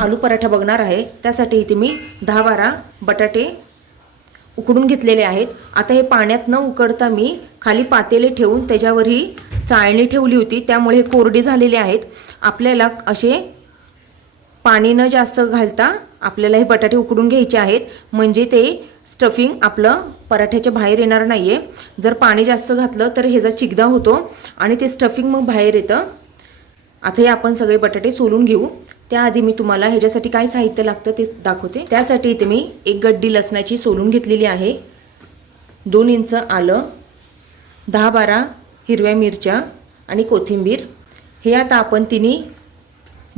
आलू पराठा बघणार आहे. त्यासाठी इथे मी दहा बारा बटाटे उकडून घेतलेले आहेत. आता हे पाण्यात न उकडता मी खाली पातेले ठेवून त्याच्यावरही चाळणी ठेवली होती. त्यामुळे हे कोरडे झालेले आहेत. आपल्याला असे पाणी न जास्त घालता आपल्याला हे बटाटे उकडून घ्यायचे आहेत. म्हणजे ते स्टफिंग आपलं पराठ्याच्या बाहेर येणार नाही आहे जर पाणी जास्त घातलं तर ह्याचा चिकदा होतो आणि ते स्टफिंग मग बाहेर येतं. आता हे आपण सगळे बटाटे सोलून घेऊ. त्याआधी मी तुम्हाला ह्याच्यासाठी काय साहित्य लागतं ते दाखवते. त्यासाठी इथे मी एक गड्डी लसणाची सोलून घेतलेली आहे. दोन इंच आलं दहा बारा हिरव्या मिरच्या आणि कोथिंबीर. हे आता आपण तिन्ही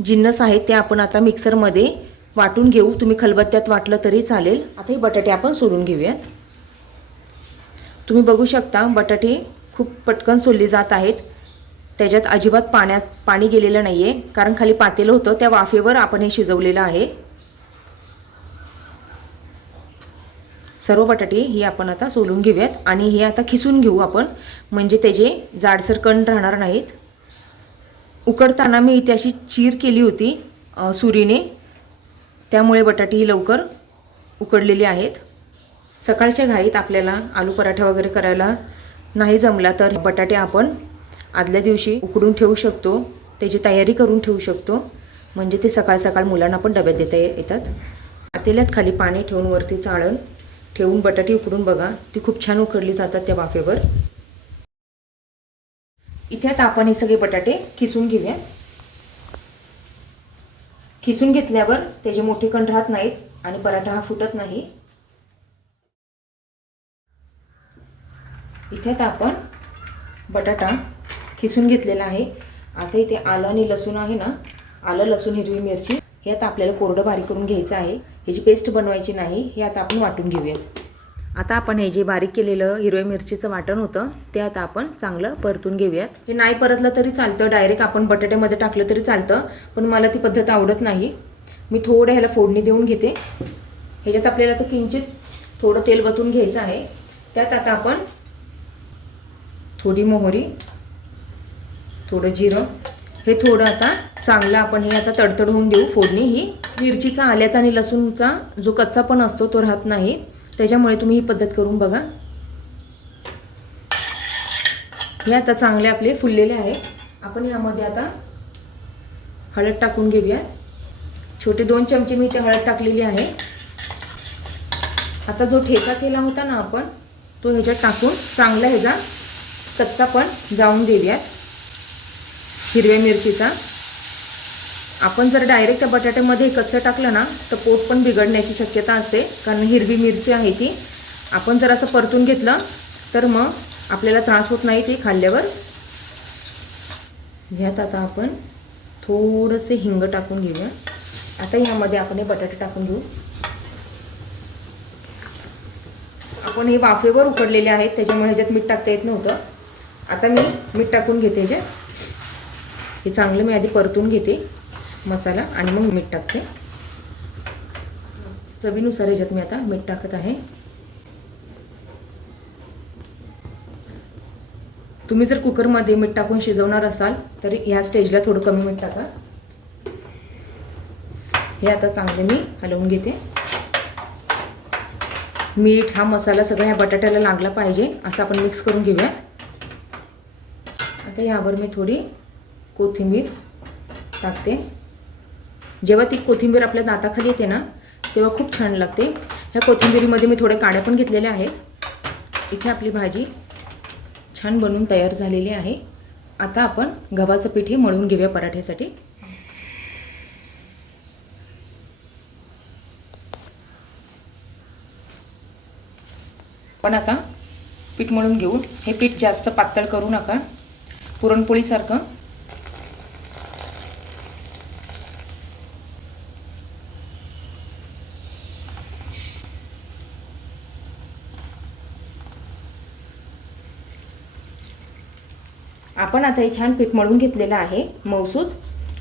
जिन्नस आहेत ते आपण आता मिक्सरमध्ये वाटून घेऊ. तुम्ही खलबत्त्यात वाटलं तरी चालेल. आता हे बटाटे आपण सोलून घेऊयात. तुम्ही बघू शकता बटाटे खूप पटकन सोलली जात आहेत. त्याच्यात अजिबात पाण्यात पाणी गेलेलं नाही आहे कारण खाली पातेलं होतं त्या वाफेवर आपण हे शिजवलेलं आहे. सर्व बटाटे ही आपण आता सोलून घेऊयात आणि हे आता खिसून घेऊ आपण. म्हणजे त्याचे जाडसर कण राहणार नाहीत. उकडताना मी इथे अशी चीर केली होती सुरीने. त्यामुळे बटाटे ही लवकर उकडलेली आहेत. सकाळच्या घाईत आपल्याला आलू पराठा वगैरे करायला नाही जमला तर बटाटे आपण आदल्या दिवशी उकडून ठेवू शकतो त्याची तयारी करून ठेवू शकतो. म्हणजे ते सकाळ सकाळ मुलांना पण डब्यात देता येतात. पातेल्यात खाली पाणी ठेवून वरती चाळण ठेवून बटाटे उकडून बघा. ती खूप छान उकडली जातात त्या वाफेवर. इथे आता आपण हे सगळे बटाटे किसून घेऊया. किसून घेतल्यावर त्याचे मोठे कण राहत नाहीत आणि पराठा हा फुटत नाही. इथे आता आपण बटाटा खिसून घेतलेला आहे. आता इथे आलं आणि लसूण आहे ना आलं लसूण हिरवी मिरची हे आता आपल्याला कोरडं बारीक करून घ्यायचं आहे. ह्याची पेस्ट बनवायची नाही हे आता आपण वाटून घेऊयात. आता आपण हे जे बारीक केलेलं हिरव्या मिरचीचं वाटण होतं ते आता आपण चांगलं परतून घेऊयात. हे नाही परतलं तरी चालतं डायरेक्ट आपण बटाट्यामध्ये टाकलं तरी चालतं पण मला ती पद्धत आवडत नाही. मी थोडं ह्याला फोडणी देऊन घेते. ह्याच्यात आपल्याला तर किंचित थोडं तेल वतून घ्यायचं आहे. त्यात आता आपण थोडी मोहरी थोडं जिरं. हे थोडं आता चांगलं आपण हे आता तडतड होऊन देऊ फोडणी. ही मिरचीचा आल्याचा आणि लसूणचा जो कच्चा पण असतो तो राहत नाही. त्याच्यामुळे तुम्ही ही पद्धत करून बघा. हे आता चांगले आपले फुललेले आहे. आपण यामध्ये आता हळद टाकून घेऊया. छोटे दोन चमचे मी इथे हळद टाकलेली आहे. आता जो ठेचा केला होता ना आपण तो ह्याच्यात टाकून चांगला ह्याचा कच्चा पण जाऊन देऊयात. हिरव्या मिरचीचा. आपण जर डायरेक्ट त्या बटाट्यामध्ये कच्चं टाकलं ना तर पोट पण बिघडण्याची शक्यता असते. कारण हिरवी मिरची आहे ती. आपण जर असं परतून घेतलं तर मग आपल्याला त्रास होत नाही ते खाल्ल्यावर. ह्यात आता आपण थोडंसे हिंग टाकून घेऊया. आता ह्यामध्ये आपण हे बटाटे टाकून घेऊ. आपण हे वाफेवर उकडलेले आहेत त्याच्यामुळे ह्याच्यात मीठ टाकता येत नव्हतं. आता मी मीठ टाकून घेते ह्याच्यात हे चांगलं मी आधी परतून घेते मसाला आणि मग मीठ टाकते. चवीनुसार ह्याच्यात मी आता मीठ टाकत आहे. तुम्ही जर कुकरमध्ये मीठ टाकून शिजवणार असाल तर ह्या स्टेजला थोडं कमी मीठ टाका. हे आता चांगले मी हलवून घेते. मीठ हा मसाला सगळा ह्या बटाट्याला लागला पाहिजे असं आपण मिक्स करून घेऊया आता यावर मी थोडी कोथिंबीर टाकते. जेव्हा ती कोथिंबीर आपल्या दाताखाली येते ना तेव्हा खूप छान लागते. ह्या कोथिंबीरीमध्ये मी थोडे काड्या पण घेतलेल्या आहेत. इथे आपली भाजी छान बनवून तयार झालेली आहे. आता आपण गव्हाचं पीठ हे मळून घेऊया पराठ्यासाठी. पण आता पीठ मळून घेऊ. हे पीठ जास्त पातळ करू नका. पुरणपोळीसारखं. आपण आता हे छान पीठ मळून घेतलेलं आहे. मौसूद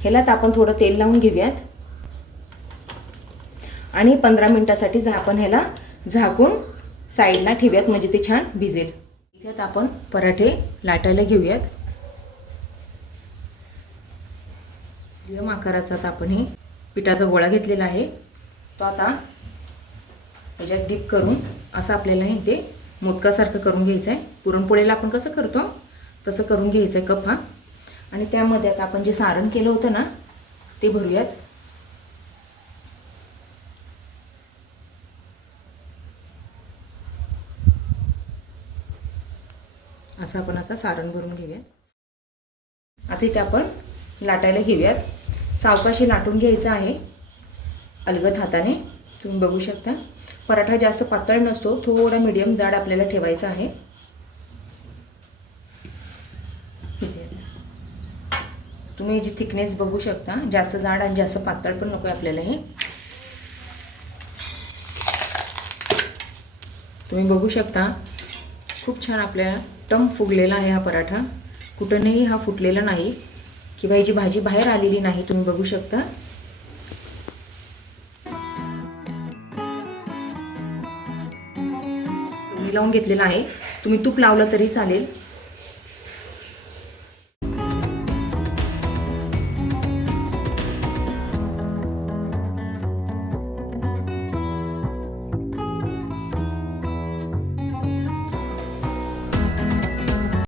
ह्यालात आपण थोडं तेल लावून घेऊयात. आणि पंधरा मिनटासाठी झा आपण ह्याला झाकून साईडला ठेवूयात म्हणजे ते छान भिजेल. इथे आपण पराठे लाटायला घेऊयात. यम आकाराचा आता आपण हे पिठाचा गोळा घेतलेला आहे. तो आता त्याच्यात डीप करून असं आपल्याला इथे मोदकासारखं करून घ्यायचं आहे पुरणपोळीला आपण कसं करतो? तसं करून घ्यायचं आहे कप हा. आणि त्यामध्ये आता आपण जे सारण केलं होतं ना ते भरूयात. असं आपण आता सारण भरून घेऊयात. आता इथे आपण लाटायला घेऊयात. सावकाशी लाटून घ्यायचं आहे. अलगद हाताने तुम्ही बघू शकता. पराठा जास्त पातळ नसतो थोडा मिडियम जाड आपल्याला ठेवायचा आहे इथे तुम्ही याची थिकनेस बघू शकता. जास्त जाड आणि जास्त पातळ पण नको आहे आपल्याला हे. तुम्ही बघू शकता खूप छान आपल्या टम फुगलेला आहे हा पराठा. कुठूनही हा फुटलेला नाही किंवा याची भाजी बाहेर आलेली नाही तुम्ही बघू शकता. लावून घेतलेला आहे. तुम्ही तूप लावलं तरी चालेल.